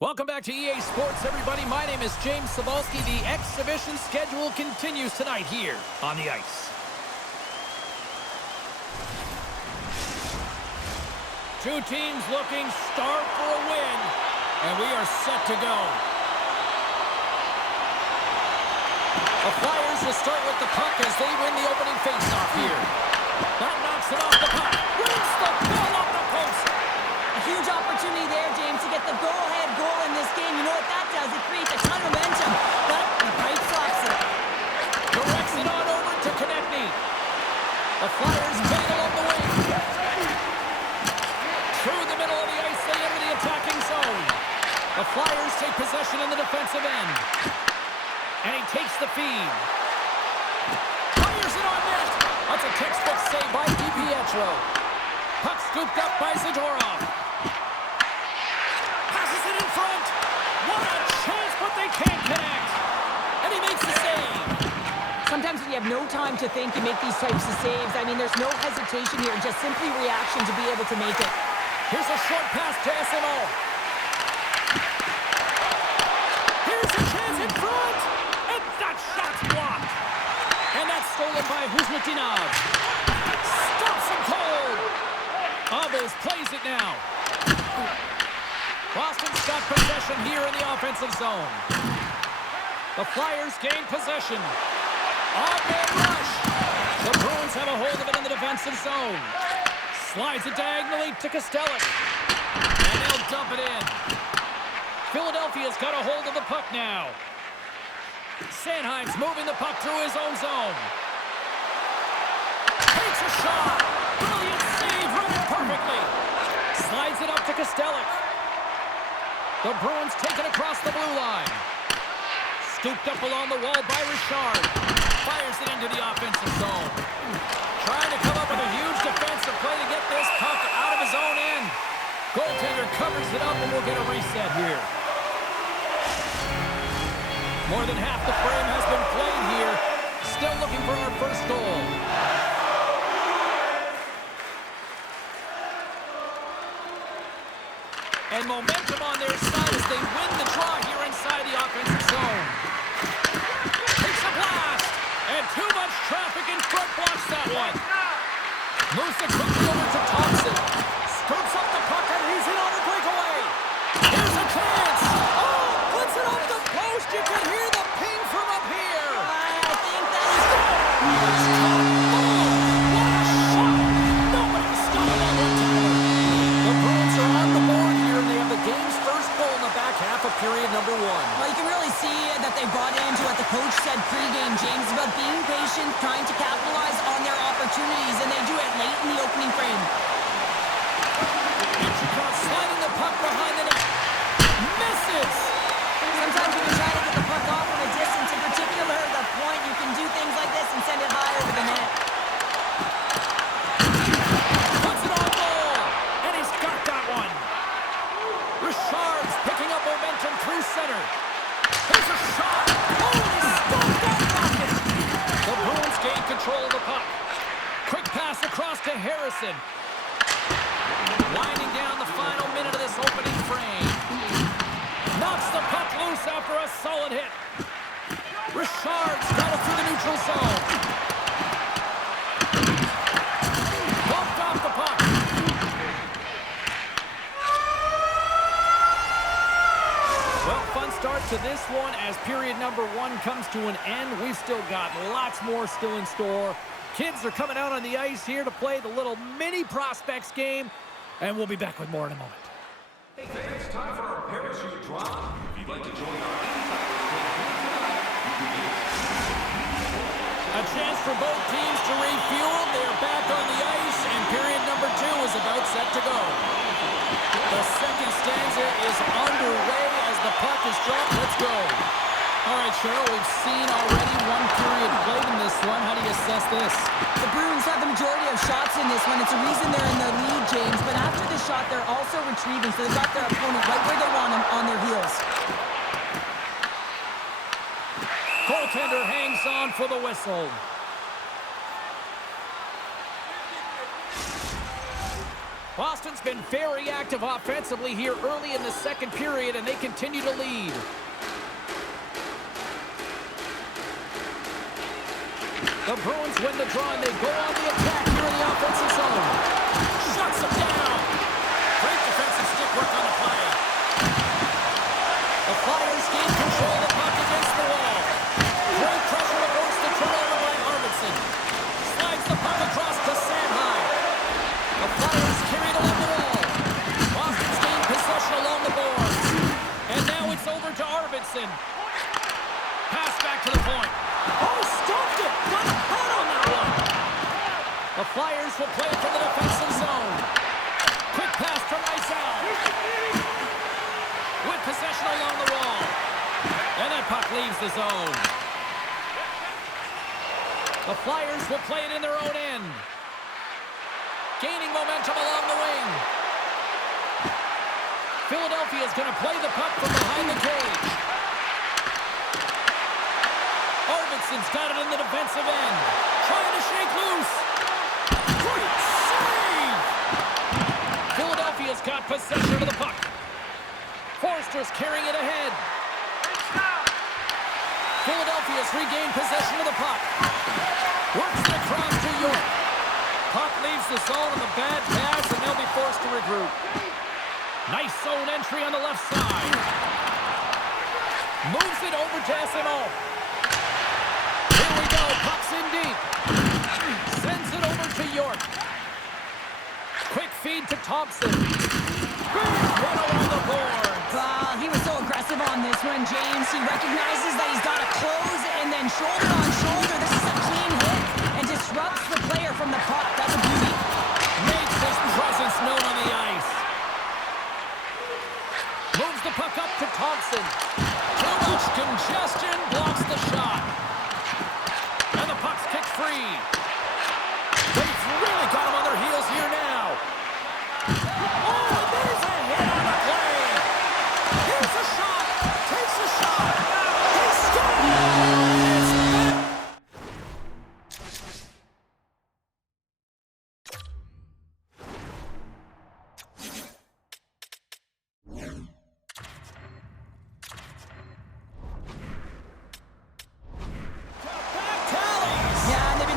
Welcome back to EA Sports, everybody. My name is James Cebulski. The exhibition schedule continues tonight here on the ice. Two teams looking starved for a win, and we are set to go. The Flyers will start with the puck as they win the opening faceoff here. That knocks it off the puck. Wins the ball off the post. A huge opportunity there, James, to get the go-ahead goal in this game. You know what that does? It creates a ton of momentum, but the pipe flops it. Directs it on over to Konechny. The Flyers play along the wing. Through the middle of the ice, they enter the attacking zone. The Flyers take possession in the defensive end. And he takes the feed. Fires it on net. That's a textbook save by DiPietro. Puck scooped up by Zadorov. Passes it in front. What a chance, but they can't connect. And he makes the save. Sometimes when you have no time to think, you make these types of saves. I mean, there's no hesitation here, just simply reaction to be able to make it. Here's a short pass to SMO. Here's a chance in front. And that shot's blocked. And that's stolen by Huzmatinov. Stops him cold. Abels plays it now. Boston's got possession here in the offensive zone. The Flyers gain possession. On-man rush. The Bruins have a hold of it in the defensive zone. Slides it diagonally to Kostelik. And they'll dump it in. Philadelphia's got a hold of the puck now. Sanheim's moving the puck through his own zone. Takes a shot. Brilliant save, running perfectly. Slides it up to Kostelik. The Bruins take it across the blue line. Scooped up along the wall by Richard. Fires it into the offensive zone. Trying to come up with a huge defensive play to get this puck out of his own end. Goaltender covers it up, and we'll get a reset here. More than half the frame has been played here. Still looking for our first goal. And momentum on their side as they win the draw here inside the offensive zone. Takes a blast. And too much traffic in front blocks that one. Moves the quickly over to Thompson. Scoops up the puck and he's in on the breakaway. Here's a chance. Oh, puts it off the post. You can hear the ping from up here. I think that is What a shot. Nobody can stop that one-timer. The Bruins are on the board here, and they have the game's first goal in the back half of period number one. Well, you can really see that they bought into what the coach said pregame, James, about being patient, trying to capitalize on their opportunities, and they do it late in the opening frame. Sliding the puck behind the net. Misses! Sometimes when you're trying to get the puck off from a distance, in particular the point, you can do things like this and send it high over the net. Puts it on goal! And he's got that one. Richard's picking up momentum through center. There's a shot! Oh, and he stopped that rocket! The Bruins gain control of the puck. Quick pass across to Harrison. Winding down the final minute of this opening frame. Knocks the puck loose after a solid hit. Richard's got it through the neutral zone. Bumped off the puck. Well, fun start to this one as period number one comes to an end. We've still got lots more still in store. Kids are coming out on the ice here to play the little mini prospects game. And we'll be back with more in a moment. Hey fans, time for our parachute drop. If you'd like to join our A chance for both teams to refuel. They're back on the ice, and period number two is about set to go. The second stanza is underway as the puck is dropped. Let's go. All right, Cheryl, we've seen already one period played in this one. How do you assess this? The Bruins have the majority of shots in this one. It's a reason they're in the lead, James. But after the shot, they're also retrieving, so they've got their opponent right where they want them, on their heels. Goaltender hangs on for the whistle. Boston's been very active offensively here early in the second period, and they continue to lead. The Bruins win the draw, and they go on the attack here in the offensive zone. Shuts them down. Great defensive stick work on the play. The Flyers gain control of the puck against the wall. Great pressure to force the turnover by Arvidsson. Slides the puck across to Sanheim. The Flyers carry it along the wall. Boston's gained possession along the boards. And now it's over to Arvidsson. Pass back to the point. Oh, stuffed it! Got a head on that one! The Flyers will play it from the defensive zone. Quick pass to Rysel. With possession along the wall. And that puck leaves the zone. The Flyers will play it in their own end. Gaining momentum along the wing. Philadelphia is going to play the puck from behind the cage. Arvidsson's got it in the defensive end. Trying to shake loose. Great save! Philadelphia's got possession of the puck. Forster's carrying it ahead. Philadelphia's regained possession of the puck. Works it across to York. Puck leaves the zone on the bad pass, and they'll be forced to regroup. Nice zone entry on the left side. Moves it over to SMO. Here we go. Puck's in deep. Sends it over to York. Quick feed to Thompson. Big hit along the board. He was so aggressive on this one, James. He recognizes that he's got to close and then shoulder on shoulder. This is a clean hit and disrupts the player from the puck. That's a beauty. Makes his presence known on the ice. Moves the puck up to Thompson. Too much congestion, blocks the shot. And the puck's kicked free. They've really got him on their heels here now. Oh, and there's a hit on the play. Here's a shot. Takes a shot. He scores!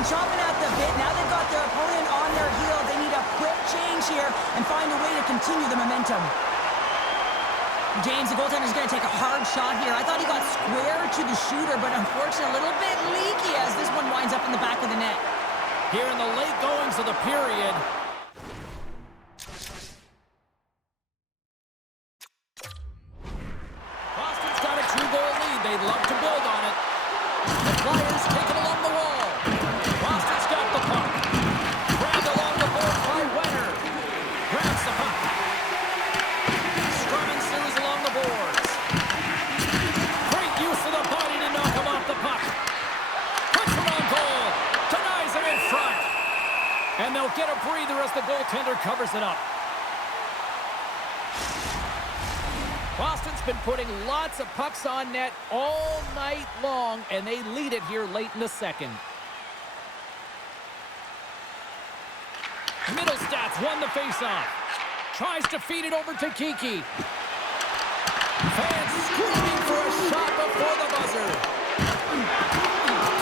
Chomping at the bit. Now they've got their opponent on their heel. They need a quick change here and find a way to continue the momentum. James, the goaltender's going to take a hard shot here. I thought he got square to the shooter, but unfortunately a little bit leaky as this one winds up in the back of the net. Here in the late goings of the period. Boston's got a 2-goal lead. They'd love to build on it. The Flyers take it along the wall. Boston's got the puck. Grabbed along the board by Wenner. Grabs the puck. Scrum ensues along the boards. Great use of the body to knock him off the puck. Puts him on goal. Denies him in front. And they'll get a breather as the goaltender covers it up. Boston's been putting lots of pucks on net all night long, and they lead it here late in the second. Middlestats won the faceoff. Tries to feed it over to Kiki. Fans screaming for a shot before the buzzer.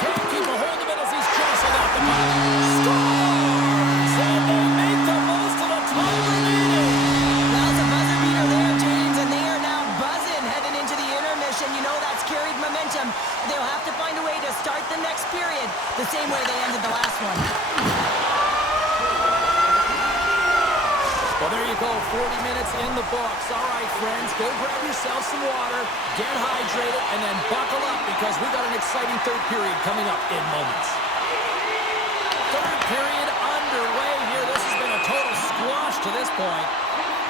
Can't keep a hold of it as he's jostled out the puck. Scores! And they make the most of the time remaining. Well, it's a buzzer beater there, James, and they are now buzzing heading into the intermission. You know that's carried momentum. They'll have to find a way to start the next period the same way they ended the last one. Well, there you go, 40 minutes in the books. All right, friends, go grab yourself some water, get hydrated, and then buckle up because we got an exciting third period coming up in moments. Third period underway here. This has been a total squash to this point.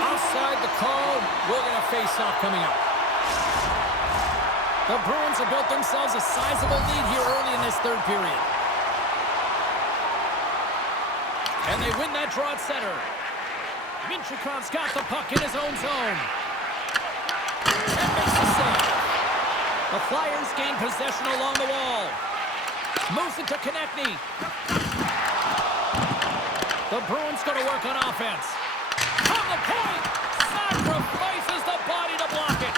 Offside the call. We're going to face off coming up. The Bruins have built themselves a sizable lead here early in this third period. And they win that draw at center. Minchikov's got the puck in his own zone. And makes the save. The Flyers gain possession along the wall. Moves it to Konechny. The Bruins going to work on offense. From the point, sacrifices the body to block it.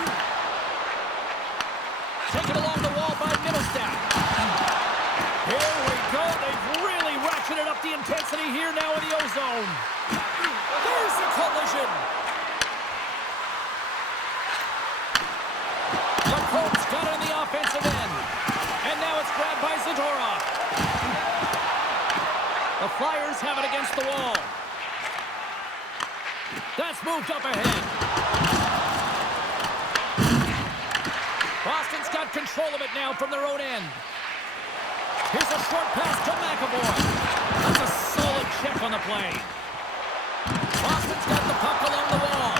Taken along the wall by Middlestat. Here we go. They've really ratcheted up the intensity here now in the O-zone. There's the collision. Lacomb's got it in the offensive end. And now it's grabbed by Zadorov. The Flyers have it against the wall. That's moved up ahead. Boston's got control of it now from their own end. Here's a short pass to McAvoy. That's a solid check on the play. Boston's got the puck along the wall.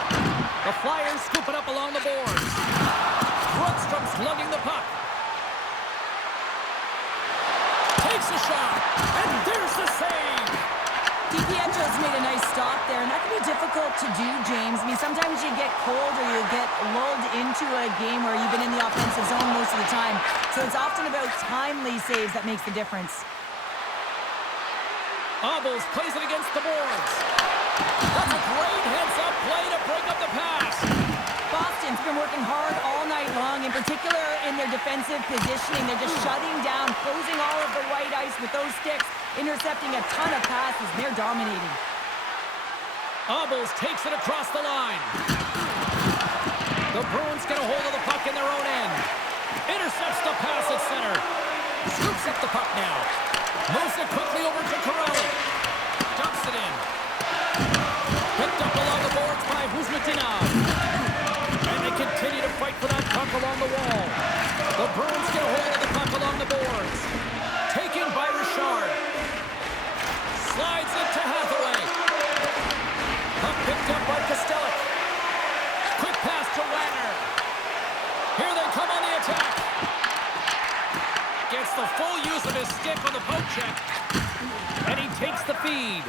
The Flyers scoop it up along the boards. Grundstrom's lugging the puck. Takes a shot, and there's the save. DiPietro's made a nice stop there, and that can be difficult to do, James. I mean, sometimes you get cold or you get lulled into a game where you've been in the offensive zone most of the time. So it's often about timely saves that makes the difference. Obels plays it against the boards. That's a great heads-up play to break up the pass. Boston's been working hard all night long, in particular in their defensive positioning. They're just shutting down, closing all of the white ice with those sticks, intercepting a ton of passes, and they're dominating. Obels takes it across the line. The Bruins get a hold of the puck in their own end. Intercepts the pass at center. Scoops up the puck now. Moves it quickly over to Corelli. Dumps it in. Picked up along the boards by Huzmatinov. And they continue to fight for that puck along the wall. The Bruins get a hold of the puck along the boards. Taken by Richard. Slides it to Hathaway. Puck picked up by Kostelic. Quick pass to Wagner. Here they come on the attack. Gets the full use of his stick on the poke check. And he takes the feed.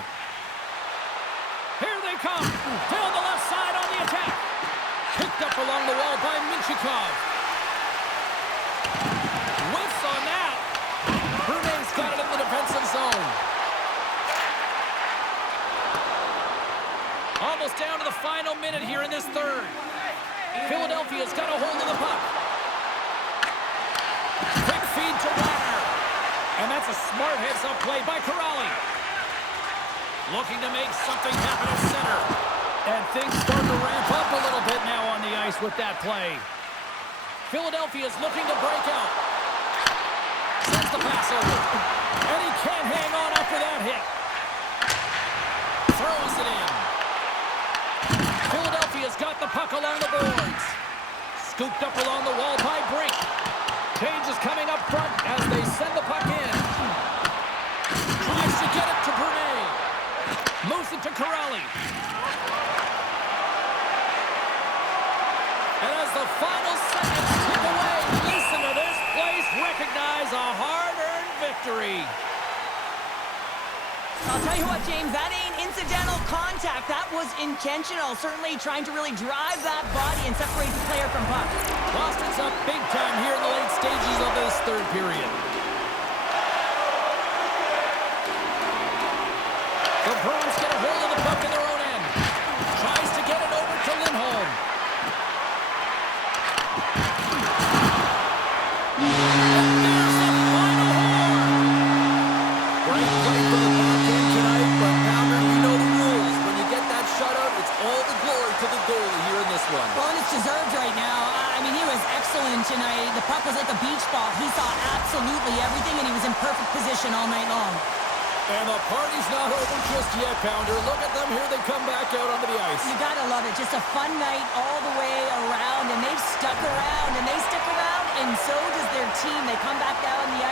Here they come. Down the left side on the attack. Picked up along the wall by Minchikov. Whiffs on that. Brunet's got it in the defensive zone. Almost down to the final minute here in this third. Philadelphia's got a hold of the puck. Quick feed to Wagner. And that's a smart heads-up play by Corelli. Looking to make something happen at center. And things start to ramp up a little bit now on the ice with that play. Philadelphia's looking to break out. Sends the pass over. And he can't hang on after that hit. Throws it in. Philadelphia's got the puck along the boards. Scooped up along the wall by Brink. Change is coming up front as they send the puck in. Tries to get it to Brunet. Moves it to Corelli. And as the final seconds tick away, listen to this place recognize a hard-earned victory. I'll tell you what, James, that ain't incidental contact. That was intentional. Certainly trying to really drive that body and separate the player from puck. Boston's up big time here in the late stages of this third period. The Bruins get a hold of the puck in their own end. Tries to get it over to Lindholm. And there's the final horn. Great play for the backhand tonight, but Pounder, you know the rules. When you get that shutout, it's all the glory to the goalie here in this one. Well, and it's deserved right now. I mean, he was excellent tonight. The puck was like a beach ball. He saw absolutely everything, and he was in perfect position all night long. And the party's not over just yet, Pounder. Look at them. Here they come back out onto the ice. You gotta love it. Just a fun night all the way around, and they've stuck around, and they stick around, and so does their team. They come back down the ice.